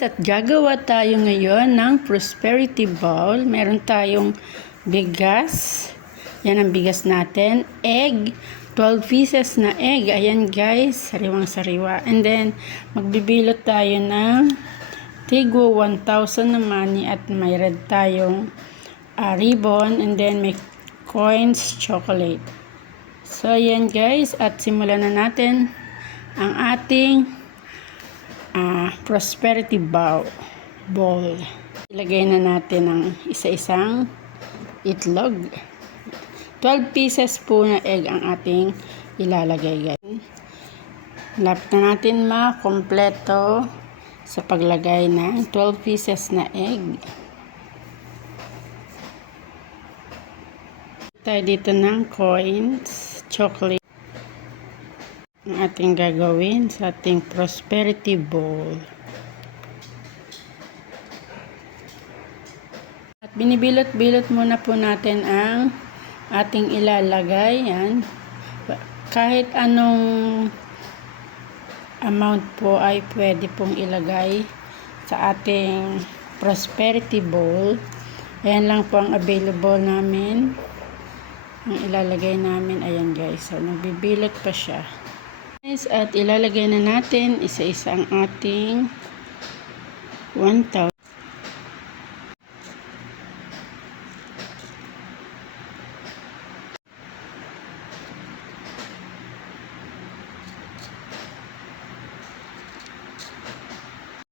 At gagawa tayo ngayon ng prosperity bowl. Meron tayong bigas. Yan ang bigas natin. Egg. 12 pieces na egg. Ayan guys. Sariwang sariwa. And then, magbibilot tayo ng tigwa 1,000 na money. At may red tayong ribbon. And then, may coins chocolate. So, ayan guys. At simulan na natin ang ating prosperity bowl. Ilagay na natin ang isa-isang itlog. 12 pieces po na egg ang ating ilalagay guys. Lapit na natin makompleto sa paglagay ng 12 pieces na egg. Tayo dito ng coins, chocolate. Ang ating gagawin sa ating prosperity bowl. At binibilot-bilot muna po natin ang ating ilalagay. Yan. Kahit anong amount po ay pwede pong ilagay sa ating prosperity bowl. Ayan lang po ang available namin. Ang ilalagay namin, ayan guys. So, nagbibilot pa siya. At ilalagay na natin isa-isa ang ating 1,000.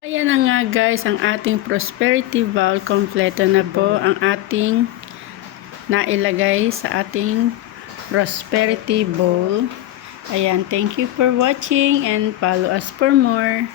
Ayan na nga guys ang ating prosperity bowl. Kompleto na po ang ating nailagay sa ating prosperity bowl. Ayan, thank you for watching and follow us for more.